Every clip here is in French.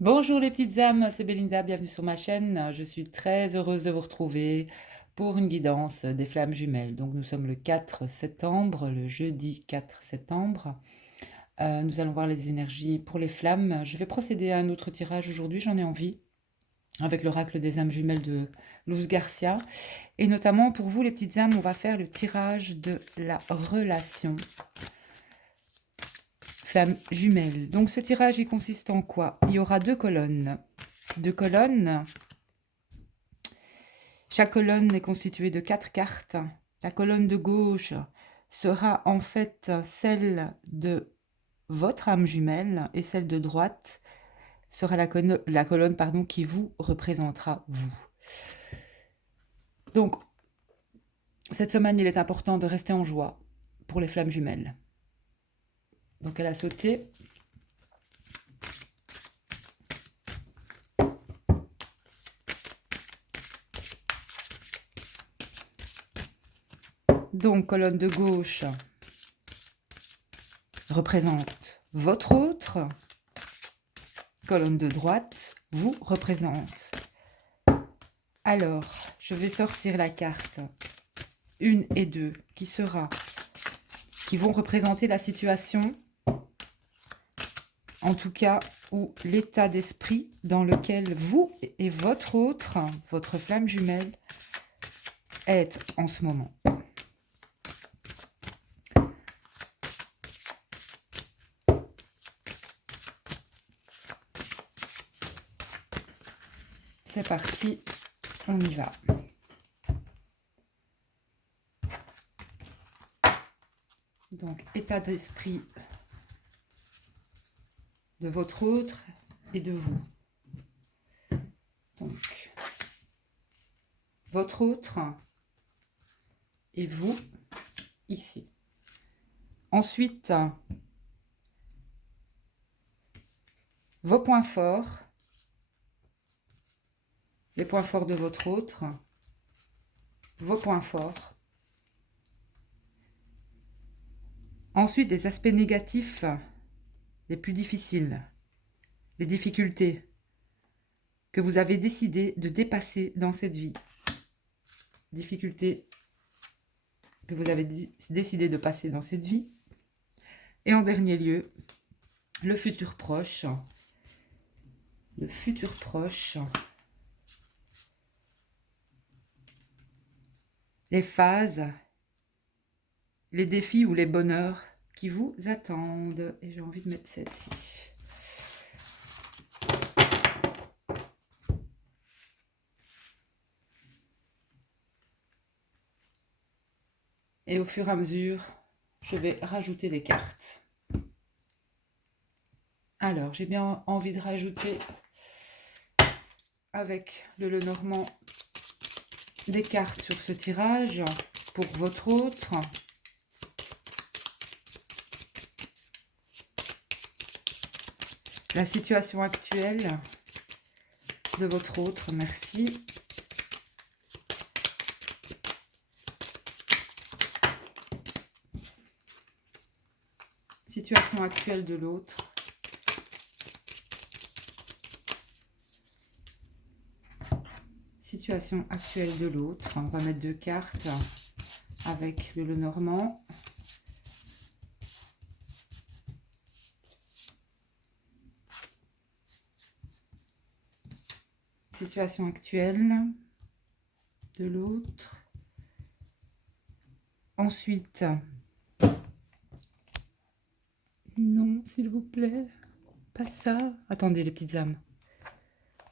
Bonjour les petites âmes, c'est Belinda, bienvenue sur ma chaîne. Je suis très heureuse de vous retrouver pour une guidance des flammes jumelles. Donc nous sommes le 4 septembre, le jeudi 4 septembre. Nous allons voir les énergies pour les flammes. Je vais procéder à un autre tirage aujourd'hui, j'en ai envie, avec l'oracle des âmes jumelles de Luz Garcia. Et notamment pour vous les petites âmes, on va faire le tirage de la relation flamme jumelle. Donc ce tirage, il consiste en quoi? Il y aura deux colonnes. Deux colonnes. Chaque colonne est constituée de 4 cartes. La colonne de gauche sera en fait celle de votre âme jumelle et celle de droite sera la colonne qui vous représentera vous. Donc, cette semaine, il est important de rester en joie pour les flammes jumelles. Donc, elle a sauté. Donc, colonne de gauche représente votre autre. Colonne de droite vous représente. Alors, je vais sortir la carte 1 et 2 qui vont représenter la situation, en tout cas, ou l'état d'esprit dans lequel vous et votre autre, votre flamme jumelle, êtes en ce moment. C'est parti, on y va. Donc, état d'esprit de votre autre et de vous. Donc, votre autre et vous, ici. Ensuite, vos points forts, les points forts de votre autre, vos points forts. Ensuite, les aspects négatifs les plus difficiles, les difficultés que vous avez décidé de dépasser dans cette vie. Difficultés que vous avez décidé de passer dans cette vie. Et en dernier lieu, le futur proche. Le futur proche. Les phases, les défis ou les bonheurs qui vous attendent. Et j'ai envie de mettre celle-ci. Et au fur et à mesure, je vais rajouter des cartes. Alors, j'ai bien envie de rajouter avec le Lenormand des cartes sur ce tirage pour votre autre. La situation actuelle de votre autre, merci. Situation actuelle de l'autre. Situation actuelle de l'autre. On va mettre deux cartes avec le Lenormand. Situation actuelle de l'autre. Ensuite, non, s'il vous plaît, pas ça. Attendez les petites âmes.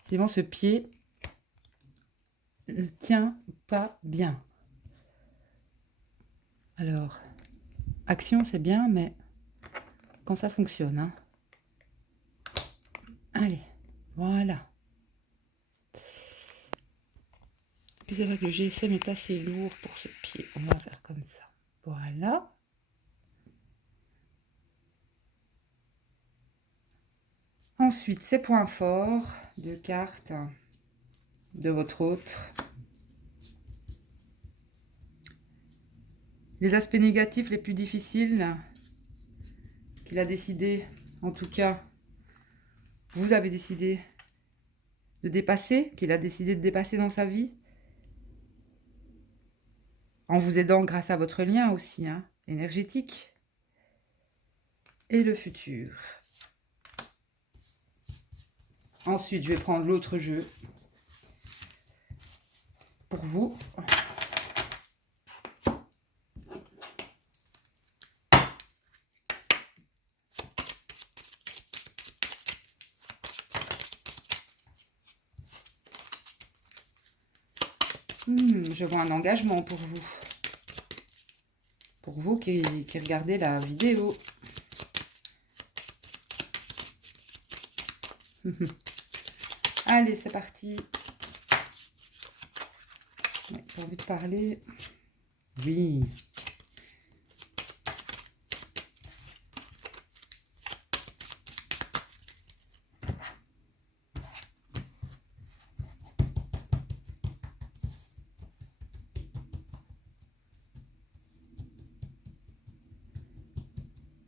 C'est bon, ce pied ne tient pas bien. Alors, action c'est bien, mais quand ça fonctionne, hein. Allez, voilà. Puis c'est vrai que le GSM est assez lourd pour ce pied. On va faire comme ça. Voilà. Ensuite, ces points forts, deux cartes de votre autre. Les aspects négatifs les plus difficiles qu'il a décidé, en tout cas, vous avez décidé de dépasser, qu'il a décidé de dépasser dans sa vie, en vous aidant grâce à votre lien aussi, hein, énergétique. Et le futur. Ensuite, je vais prendre l'autre jeu pour vous. Je vois un engagement pour vous. Pour vous qui regardez la vidéo. Allez, c'est parti. Ouais, j'ai envie de parler. Oui.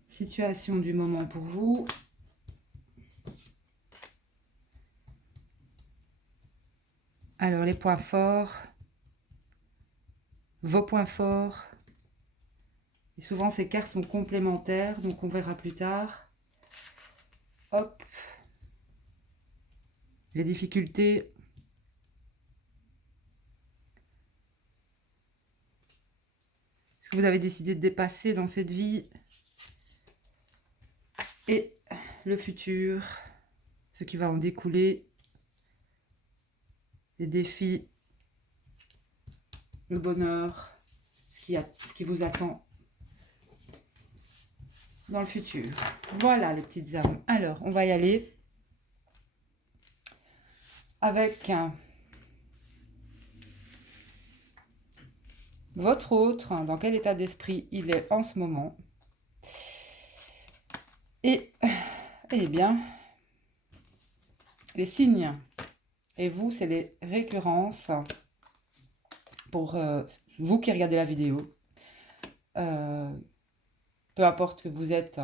Situation du moment pour vous. Alors, les points forts. Vos points forts. Et souvent, ces cartes sont complémentaires, donc on verra plus tard. Hop. Les difficultés. Ce que vous avez décidé de dépasser dans cette vie. Et le futur. Ce qui va en découler. Les défis. Le bonheur. Ce qui vous attend dans le futur. Voilà les petites âmes. Alors, on va y aller avec votre autre, dans quel état d'esprit il est en ce moment. Et, eh bien, les signes. Et vous, c'est les récurrences pour vous qui regardez la vidéo. Peu importe que vous êtes,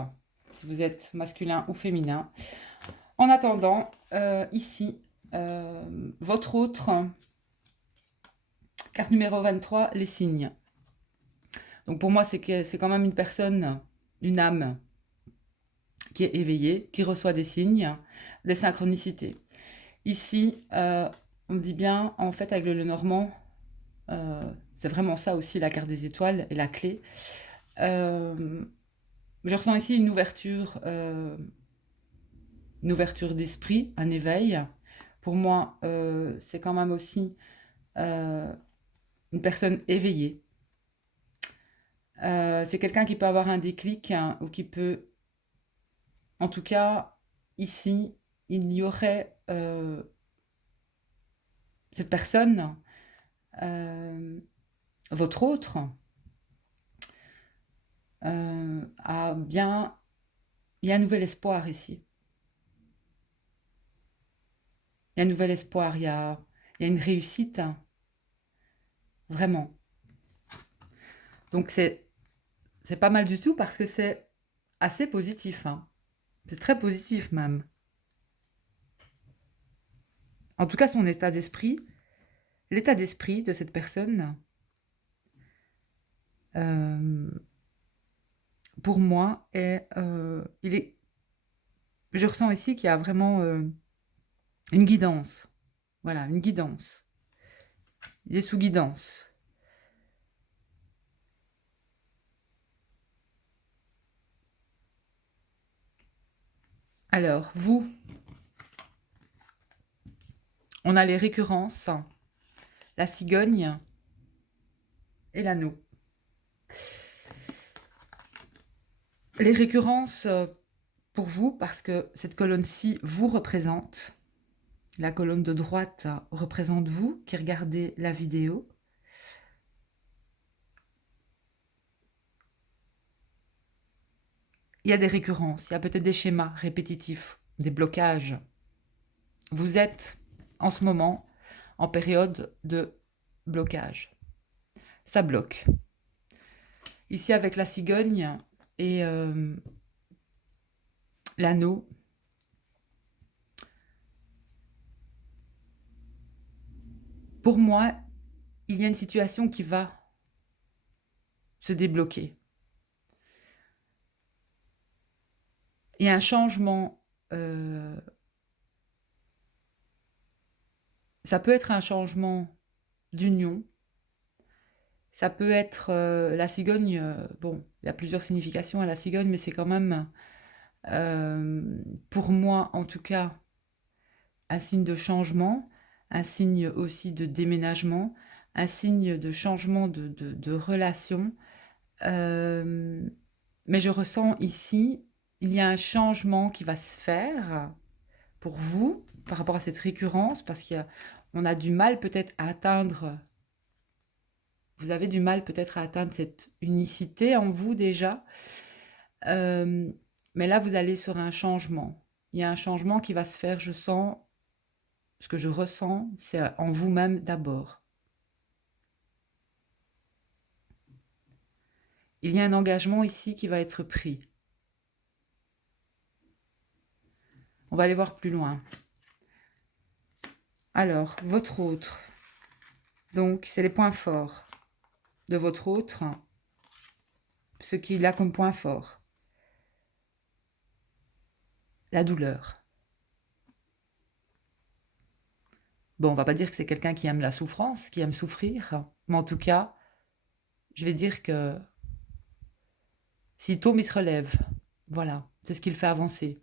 si vous êtes masculin ou féminin. En attendant, ici, votre autre, carte numéro 23, les signes. Donc pour moi, c'est quand même une personne, une âme qui est éveillée, qui reçoit des signes, des synchronicités. Ici, on dit bien, en fait, avec le Lenormand, c'est vraiment ça aussi, la carte des étoiles et la clé. Je ressens ici une ouverture d'esprit, un éveil. Pour moi, c'est quand même aussi une personne éveillée. C'est quelqu'un qui peut avoir un déclic, hein, ou qui peut... En tout cas, ici, il y aurait cette personne, votre autre, a bien... Il y a un nouvel espoir ici. Il y a un nouvel espoir, il y a une réussite. Vraiment. Donc c'est pas mal du tout parce que c'est assez positif. Hein. C'est très positif même. En tout cas, son état d'esprit, l'état d'esprit de cette personne, pour moi, je ressens ici qu'il y a vraiment une guidance. Voilà, une guidance. Il est sous guidance. Alors, vous, on a les récurrences, la cigogne et l'anneau. Les récurrences pour vous, parce que cette colonne-ci vous représente. La colonne de droite représente vous qui regardez la vidéo. Il y a des récurrences, il y a peut-être des schémas répétitifs, des blocages. Vous êtes en ce moment en période de blocage. Ça bloque. Ici avec la cigogne et l'anneau, pour moi, il y a une situation qui va se débloquer. Il y a un changement, ça peut être un changement d'union, ça peut être la cigogne, bon, il y a plusieurs significations à la cigogne, mais c'est quand même, pour moi en tout cas, un signe de changement, un signe aussi de déménagement, un signe de changement de relation. Euh, mais je ressens ici, il y a un changement qui va se faire pour vous par rapport à cette récurrence, parce qu'on a du mal peut-être à atteindre, vous avez du mal peut-être à atteindre cette unicité en vous déjà. Euh, mais là, vous allez sur un changement. Il y a un changement qui va se faire, je sens, ce que je ressens, c'est en vous-même d'abord. Il y a un engagement ici qui va être pris. On va aller voir plus loin. Alors, votre autre. Donc, c'est les points forts de votre autre, ce qu'il a comme point fort. La douleur. Bon, on va pas dire que c'est quelqu'un qui aime la souffrance, qui aime souffrir, mais en tout cas, je vais dire que s'il tombe, il se relève. Voilà, c'est ce qui le fait avancer.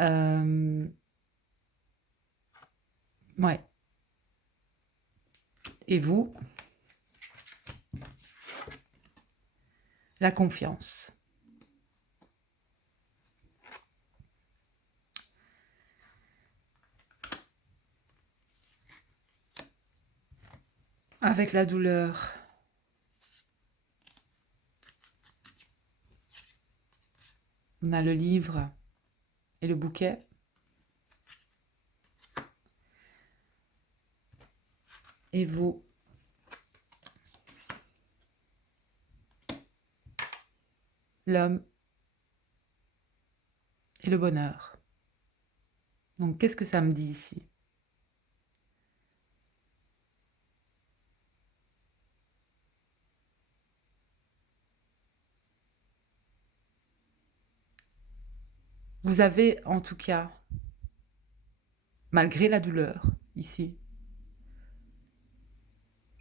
Euh, ouais. Et vous, la confiance. Avec la douleur, on a le livre et le bouquet. Et vous, l'homme et le bonheur. Donc, qu'est-ce que ça me dit ici? Vous avez en tout cas, malgré la douleur ici,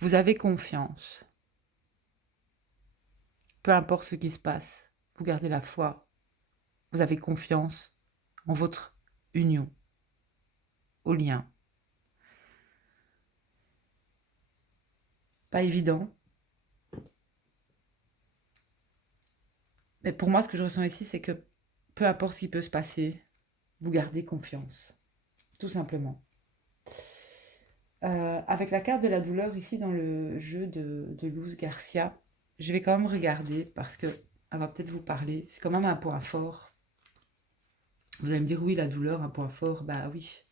vous avez confiance. Peu importe ce qui se passe, vous gardez la foi. Vous avez confiance en votre union, au lien. Pas évident. Mais pour moi, ce que je ressens ici, c'est que peu importe ce qui peut se passer, vous gardez confiance. Tout simplement. Avec la carte de la douleur ici dans le jeu de Luz Garcia, je vais quand même regarder parce que elle va peut-être vous parler. C'est quand même un point fort. Vous allez me dire oui, la douleur, un point fort. Bah oui.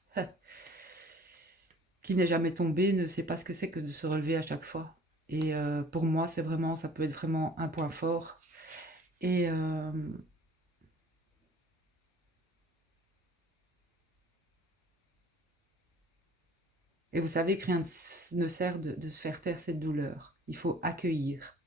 Qui n'est jamais tombé ne sait pas ce que c'est que de se relever à chaque fois. Et pour moi, c'est vraiment, ça peut être vraiment un point fort. Et et vous savez que rien ne sert de se faire taire cette douleur. Il faut accueillir.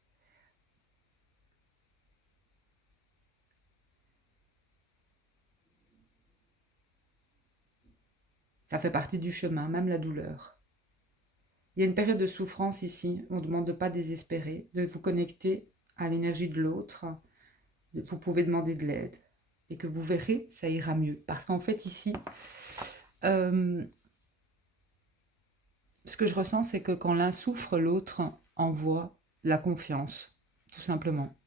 Ça fait partie du chemin, même la douleur. Il y a une période de souffrance ici. On ne demande de pas désespérer, de vous connecter à l'énergie de l'autre. Vous pouvez demander de l'aide. Et que vous verrez, ça ira mieux. Parce qu'en fait, ici, euh, ce que je ressens, c'est que quand l'un souffre, l'autre envoie la confiance. Tout simplement.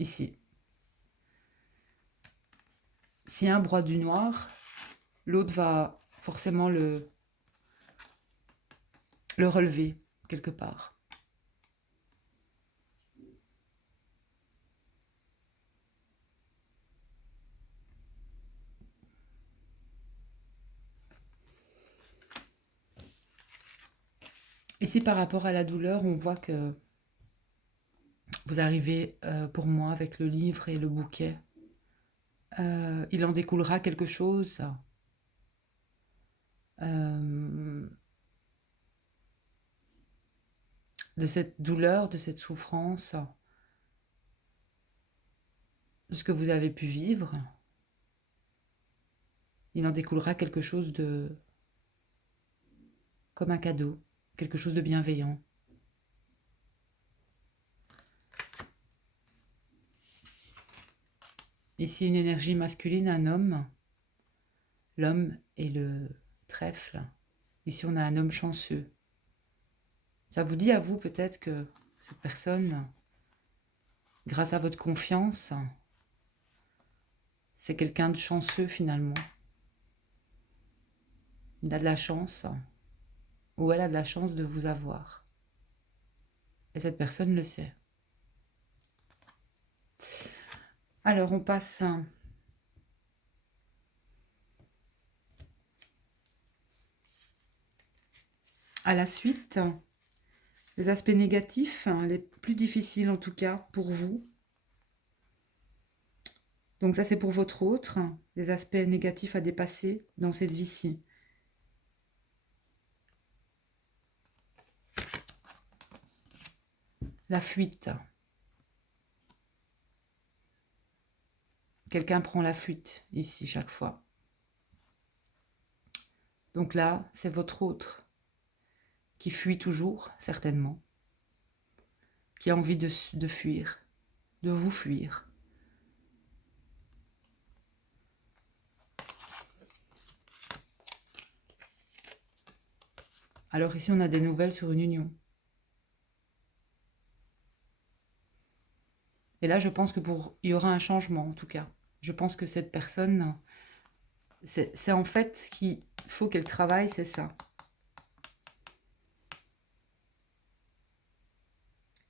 Ici. Si un broie du noir, l'autre va forcément le relever quelque part. Ici, par rapport à la douleur, on voit que vous arrivez pour moi avec le livre et le bouquet. Il en découlera quelque chose. de cette douleur, de cette souffrance, de ce que vous avez pu vivre, il en découlera quelque chose de comme un cadeau, quelque chose de bienveillant. Ici, une énergie masculine, un homme. L'homme est le trèfle. Ici, on a un homme chanceux. Ça vous dit à vous peut-être que cette personne, grâce à votre confiance, c'est quelqu'un de chanceux finalement. Il a de la chance, ou elle a de la chance de vous avoir. Et cette personne le sait. Alors, on passe à la suite. Les aspects négatifs, les plus difficiles en tout cas pour vous. Donc ça, c'est pour votre autre, les aspects négatifs à dépasser dans cette vie-ci. La fuite. Quelqu'un prend la fuite ici chaque fois. Donc là, c'est votre autre qui fuit toujours, certainement, qui a envie de fuir, de vous fuir. Alors ici, on a des nouvelles sur une union. Et là, je pense que il y aura un changement, en tout cas. Je pense que cette personne, c'est en fait ce qu'il faut qu'elle travaille, c'est ça.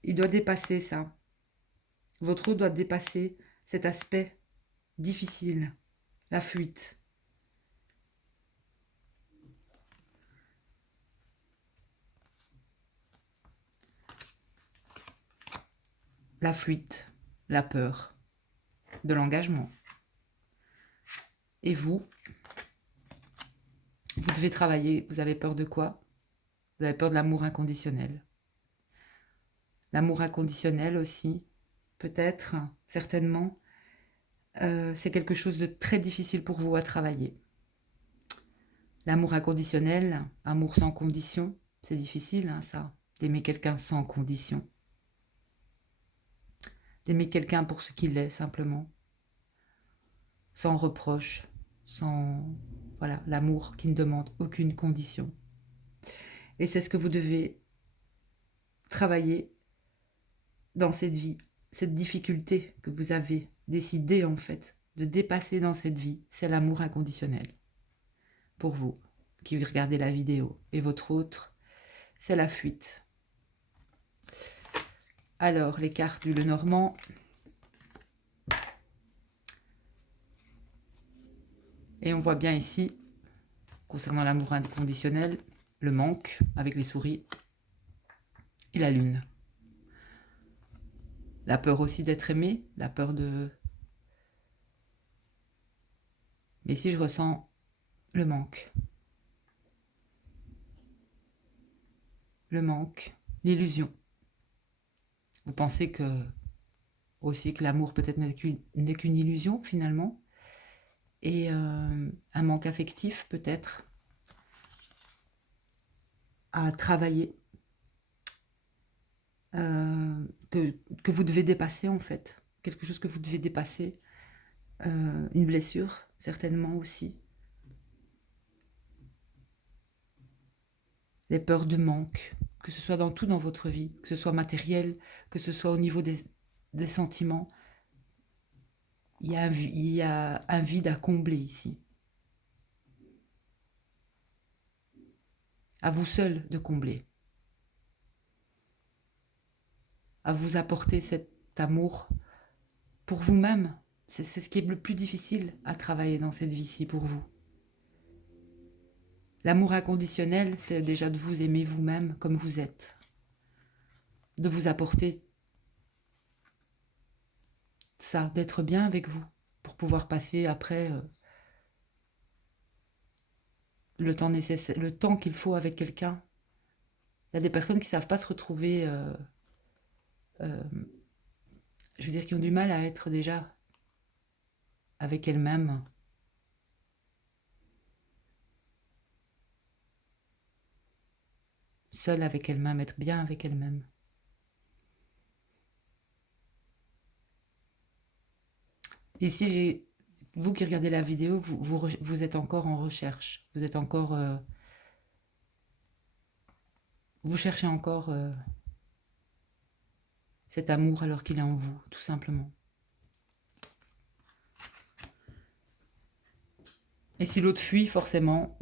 Il doit dépasser ça. Votre autre doit dépasser cet aspect difficile, la fuite. La fuite, la peur de l'engagement. Et vous devez travailler. Vous avez peur de quoi? Vous avez peur de l'amour inconditionnel. L'amour inconditionnel aussi, peut-être, certainement, c'est quelque chose de très difficile pour vous à travailler. L'amour inconditionnel, amour sans condition, c'est difficile, hein, ça, d'aimer quelqu'un sans condition. D'aimer quelqu'un pour ce qu'il est, simplement. Sans reproche, sans... Voilà, l'amour qui ne demande aucune condition. Et c'est ce que vous devez travailler dans cette vie, cette difficulté que vous avez décidé en fait de dépasser dans cette vie, c'est l'amour inconditionnel. Pour vous qui regardez la vidéo. Et votre autre, c'est la fuite. Alors, les cartes du Lenormand. Et on voit bien ici, concernant l'amour inconditionnel, le manque avec les souris et la lune. La peur aussi d'être aimé, la peur de... Mais ici, je ressens le manque. Le manque, l'illusion. Vous pensez que aussi que l'amour peut-être n'est qu'une illusion finalement, et un manque affectif peut-être à travailler, que vous devez dépasser en fait, quelque chose que vous devez dépasser, une blessure certainement aussi, les peurs de manque, que ce soit dans tout dans votre vie, que ce soit matériel, que ce soit au niveau des sentiments. Il y a un vide à combler ici. À vous seul de combler. À vous apporter cet amour pour vous-même. C'est ce qui est le plus difficile à travailler dans cette vie-ci pour vous. L'amour inconditionnel, c'est déjà de vous aimer vous-même comme vous êtes. De vous apporter ça, d'être bien avec vous, pour pouvoir passer après le temps nécessaire, le temps qu'il faut avec quelqu'un. y a des personnes qui ne savent pas se retrouver, euh, je veux dire, qui ont du mal à être déjà avec elles-mêmes. Seule avec elle-même, être bien avec elle-même. Ici, vous qui regardez la vidéo, vous êtes encore en recherche. Vous êtes encore... vous cherchez encore cet amour alors qu'il est en vous, tout simplement. Et si l'autre fuit, forcément,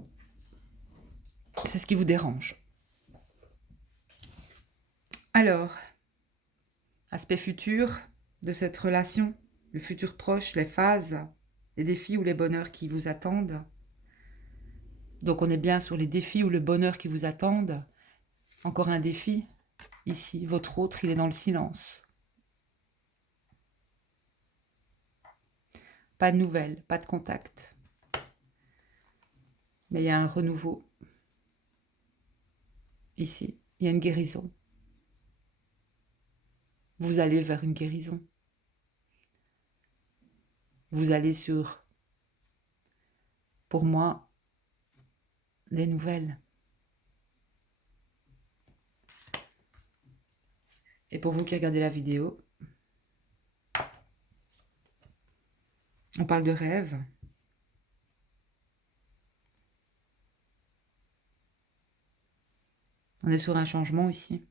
c'est ce qui vous dérange. Alors, aspect futur de cette relation, le futur proche, les phases, les défis ou les bonheurs qui vous attendent. Donc on est bien sur les défis ou le bonheur qui vous attendent. Encore un défi, ici, votre autre, il est dans le silence. Pas de nouvelles, pas de contact. Mais il y a un renouveau. Ici, il y a une guérison. Vous allez vers une guérison. Vous allez sur, pour moi, des nouvelles. Et pour vous qui regardez la vidéo, on parle de rêve. On est sur un changement ici.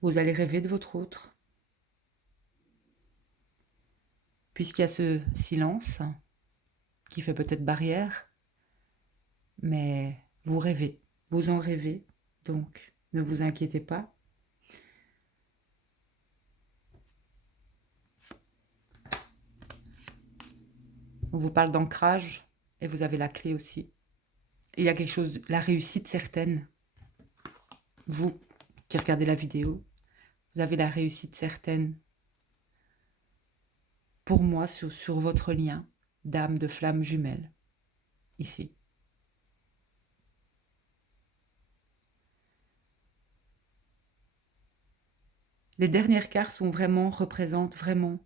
Vous allez rêver de votre autre. Puisqu'il y a ce silence qui fait peut-être barrière, mais vous rêvez, vous en rêvez, donc ne vous inquiétez pas. On vous parle d'ancrage et vous avez la clé aussi. Et il y a quelque chose, la réussite certaine. Vous qui regardez la vidéo, vous avez la réussite certaine. Pour moi, sur votre lien d'âme, de flamme jumelle, ici. Les dernières cartes représentent vraiment,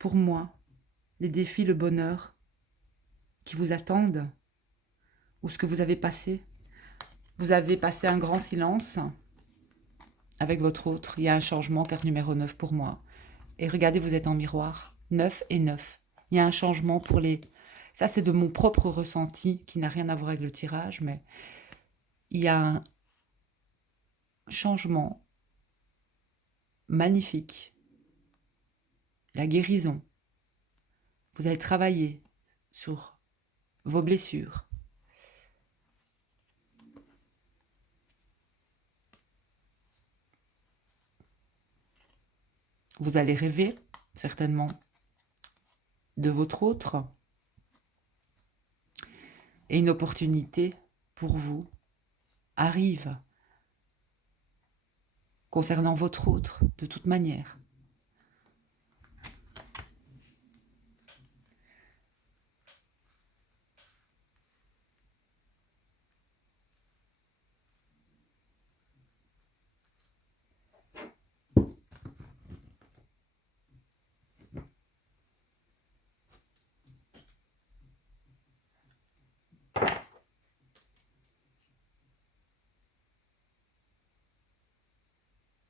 pour moi, les défis, le bonheur qui vous attendent, ou ce que vous avez passé. Vous avez passé un grand silence avec votre autre. Il y a un changement, carte numéro 9 pour moi. Et regardez, vous êtes en miroir. 9 et 9. Il y a un changement pour les... Ça, c'est de mon propre ressenti qui n'a rien à voir avec le tirage, mais il y a un changement magnifique. La guérison. Vous avez travaillé sur vos blessures. Vous allez rêver, certainement, de votre autre. Et une opportunité pour vous arrive concernant votre autre, de toute manière.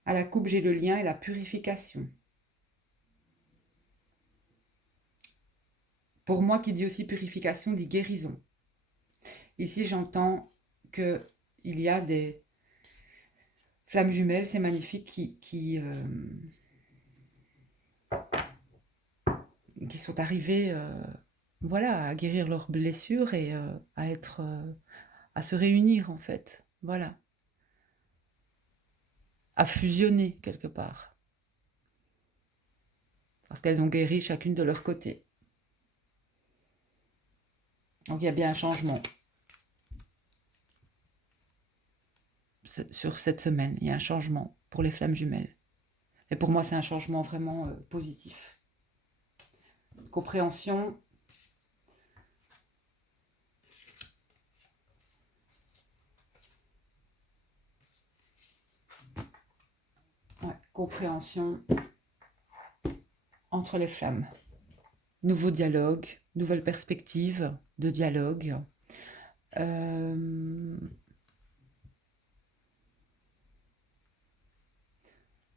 À la coupe, j'ai le lien et la purification. Pour moi, qui dit aussi purification, dit guérison. Ici, j'entends qu'il y a des flammes jumelles, c'est magnifique, qui sont arrivées voilà, à guérir leurs blessures et à se réunir, en fait. Voilà. À fusionner, quelque part. Parce qu'elles ont guéri chacune de leur côté. Donc, il y a bien un changement. Sur cette semaine, il y a un changement pour les flammes jumelles. Et pour moi, c'est un changement vraiment positif. Compréhension. compréhension entre les flammes. Nouveau dialogue, nouvelle perspective de dialogue.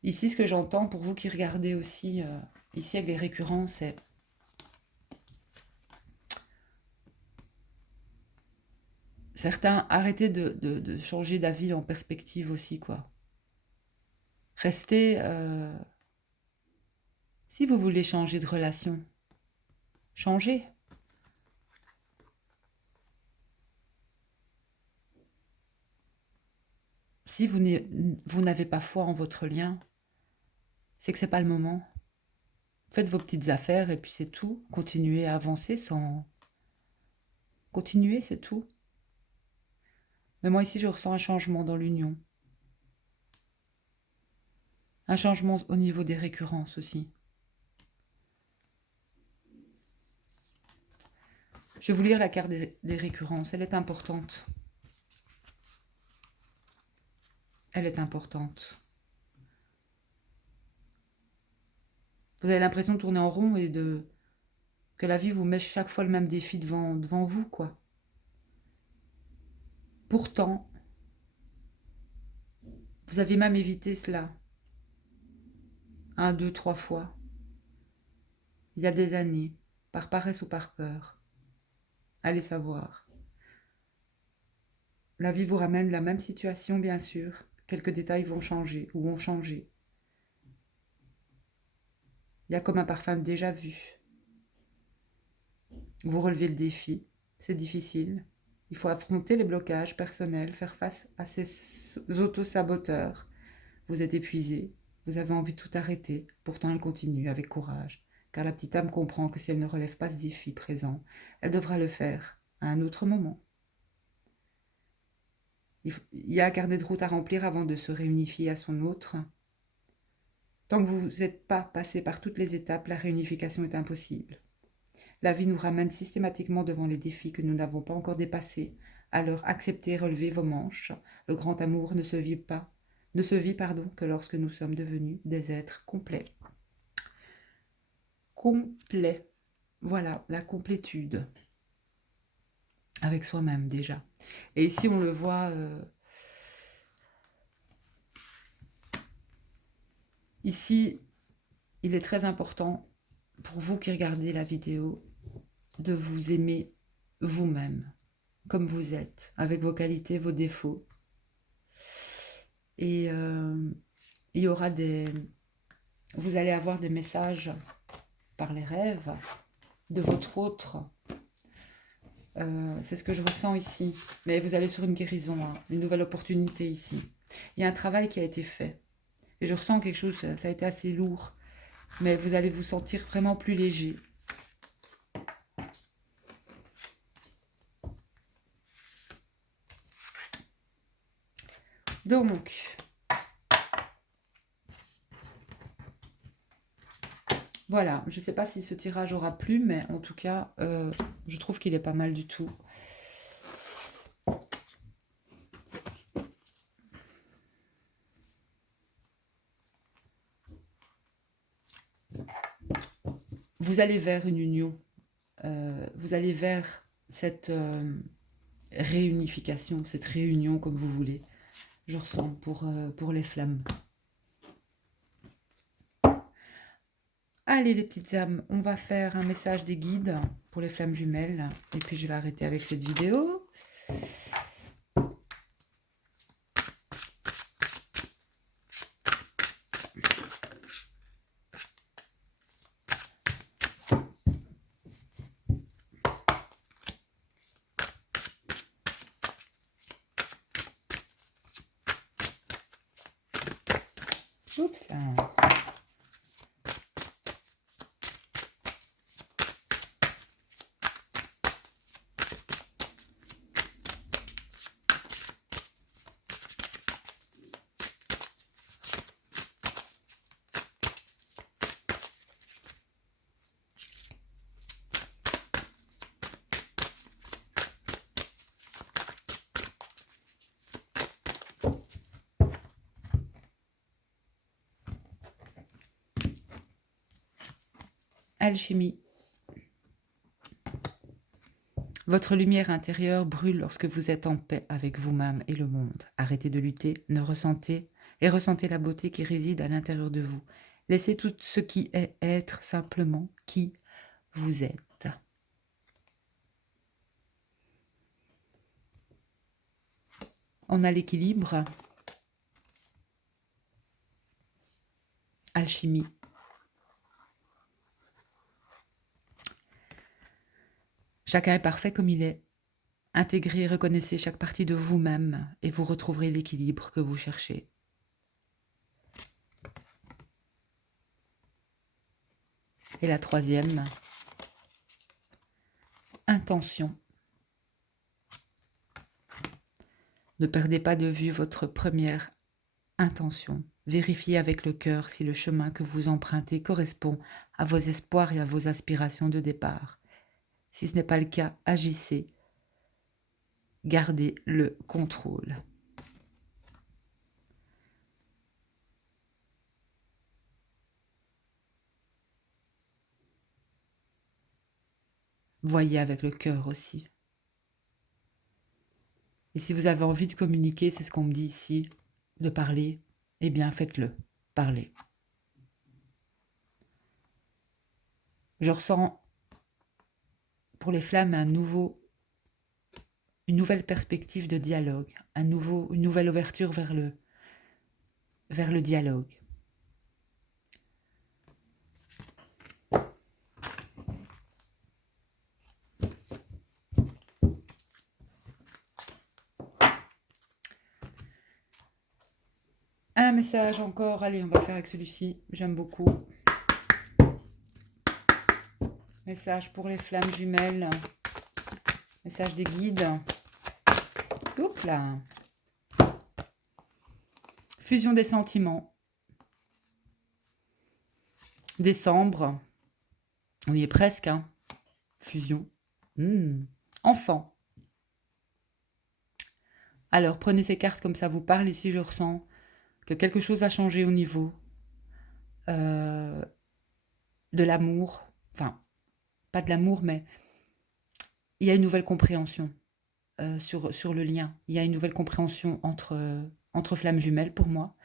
Ici, ce que j'entends pour vous qui regardez aussi, ici avec les récurrences, c'est certains, arrêtez de changer d'avis en perspective aussi, quoi. Restez, si vous voulez changer de relation, changez. Si vous n'avez pas foi en votre lien, c'est que c'est pas le moment. Faites vos petites affaires et puis c'est tout. Continuez à avancer sans... Continuez, c'est tout. Mais moi ici, je ressens un changement dans l'union. Un changement au niveau des récurrences aussi. Je vais vous lire la carte des récurrences. Elle est importante. Elle est importante. Vous avez l'impression de tourner en rond et que la vie vous met chaque fois le même défi devant vous, quoi. Pourtant, vous avez même évité cela. 1, 2, 3 fois. Il y a des années, par paresse ou par peur. Allez savoir. La vie vous ramène la même situation, bien sûr. Quelques détails vont changer ou ont changé. Il y a comme un parfum déjà vu. Vous relevez le défi, c'est difficile. Il faut affronter les blocages personnels, faire face à ces auto-saboteurs. Vous êtes épuisé, vous avez envie de tout arrêter. Pourtant, elle continue avec courage, car la petite âme comprend que si elle ne relève pas ce défi présent, elle devra le faire à un autre moment. Il y a un carnet de route à remplir avant de se réunifier à son autre. Tant que vous n'êtes pas passé par toutes les étapes, la réunification est impossible. La vie nous ramène systématiquement devant les défis que nous n'avons pas encore dépassés. Alors acceptez, relevez vos manches. Le grand amour ne se vit que lorsque nous sommes devenus des êtres complets. Complets. Voilà, la complétude. Avec soi-même déjà. Et ici on le voit... Ici, il est très important pour vous qui regardez la vidéo de vous aimer vous-même, comme vous êtes, avec vos qualités, vos défauts. Et il y aura vous allez avoir des messages par les rêves de votre autre. C'est ce que je ressens ici. Mais vous allez sur une guérison, hein, une nouvelle opportunité ici. Il y a un travail qui a été fait. Et je ressens quelque chose, ça a été assez lourd. Mais vous allez vous sentir vraiment plus léger. Donc, voilà, je ne sais pas si ce tirage aura plu, mais en tout cas, je trouve qu'il est pas mal du tout. Vous allez vers une union, vous allez vers cette réunification, cette réunion comme vous voulez. Je ressens pour les flammes. Allez les petites âmes, on va faire un message des guides pour les flammes jumelles. Et puis je vais arrêter avec cette vidéo. Oups là. Alchimie. Votre lumière intérieure brûle lorsque vous êtes en paix avec vous-même et le monde. Arrêtez de lutter, ressentez la beauté qui réside à l'intérieur de vous. Laissez tout ce qui est être simplement qui vous êtes. On a l'équilibre. Alchimie. Chacun est parfait comme il est. Intégrez et reconnaissez chaque partie de vous-même et vous retrouverez l'équilibre que vous cherchez. Et la troisième, intention. Ne perdez pas de vue votre première intention. Vérifiez avec le cœur si le chemin que vous empruntez correspond à vos espoirs et à vos aspirations de départ. Si ce n'est pas le cas, agissez. Gardez le contrôle. Voyez avec le cœur aussi. Et si vous avez envie de communiquer, c'est ce qu'on me dit ici, de parler, eh bien faites-le, parlez. Je ressens pour les flammes une nouvelle perspective de dialogue, une nouvelle ouverture vers le dialogue. Un message encore, allez, on va faire avec celui-ci, j'aime beaucoup. Message pour les flammes jumelles. Message des guides. Oups là. Fusion des sentiments. Décembre. On y est presque, hein. Fusion. Enfant. Alors, prenez ces cartes comme ça vous parle. Ici, je ressens que quelque chose a changé au niveau de l'amour. Enfin, pas de l'amour, mais il y a une nouvelle compréhension sur le lien. Il y a une nouvelle compréhension entre flammes jumelles pour moi.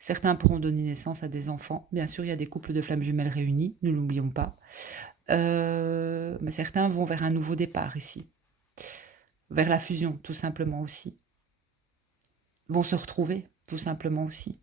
Certains pourront donner naissance à des enfants. Bien sûr, il y a des couples de flammes jumelles réunis, ne l'oublions pas. Mais certains vont vers un nouveau départ ici. Vers la fusion, tout simplement aussi. Vont se retrouver, tout simplement aussi.